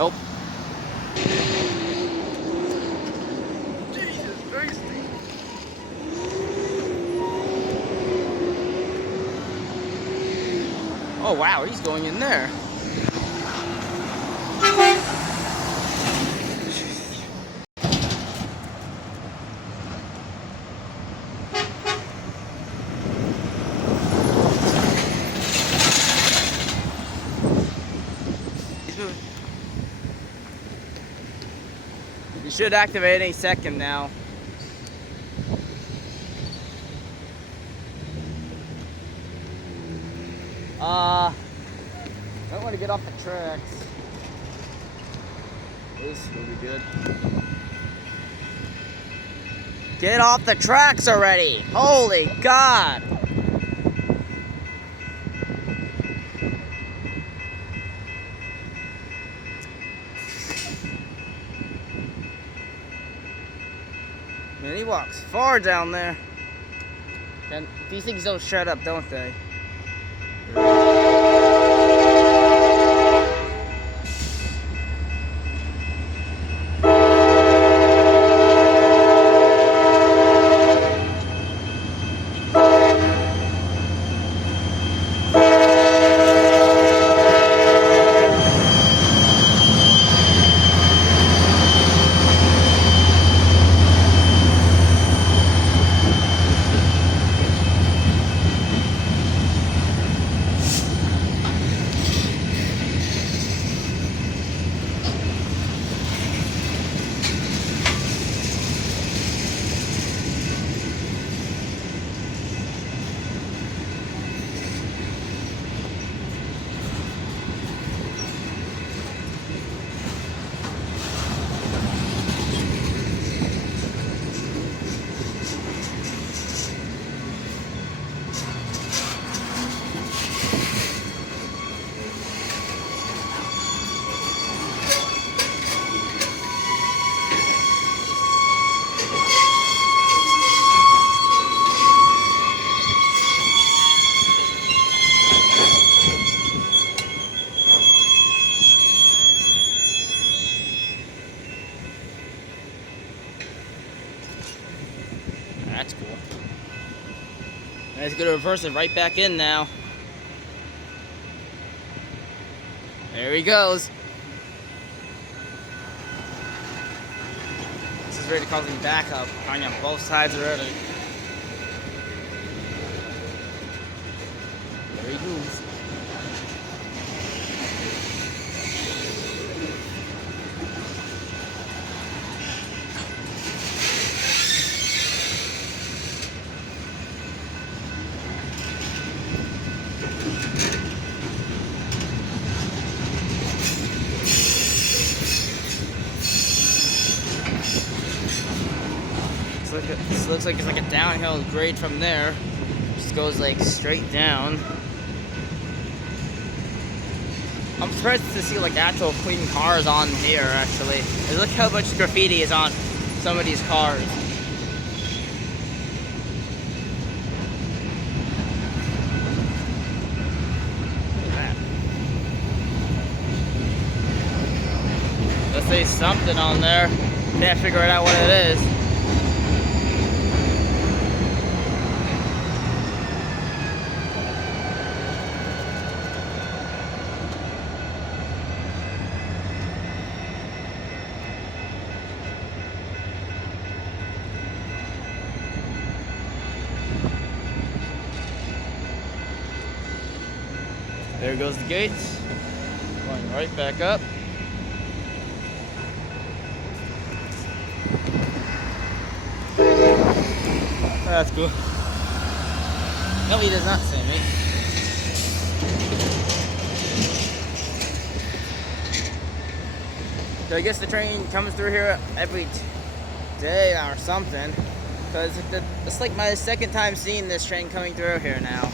Nope. Jesus Christ. Oh wow, he's going in there. He's moving. You should activate any second now. Don't want to get off the tracks. This will be good. Get off the tracks already! Holy God! Man, he walks far down there. And these things don't shut up, don't they? That's cool. And it's gonna reverse it right back in now. There he goes. This is ready to cause me backup. On both sides already. There he goes. This looks like it's like a downhill grade from there. Just goes like straight down. I'm surprised to see like actual clean cars on here actually. And look how much graffiti is on some of these cars. Look at that. Let's say something on there. Can't figure it out what it is. There goes the gates. Going right back up. That's cool. No, he does not see me. So I guess the train comes through here every day or something. Because it's like my second time seeing this train coming through here now.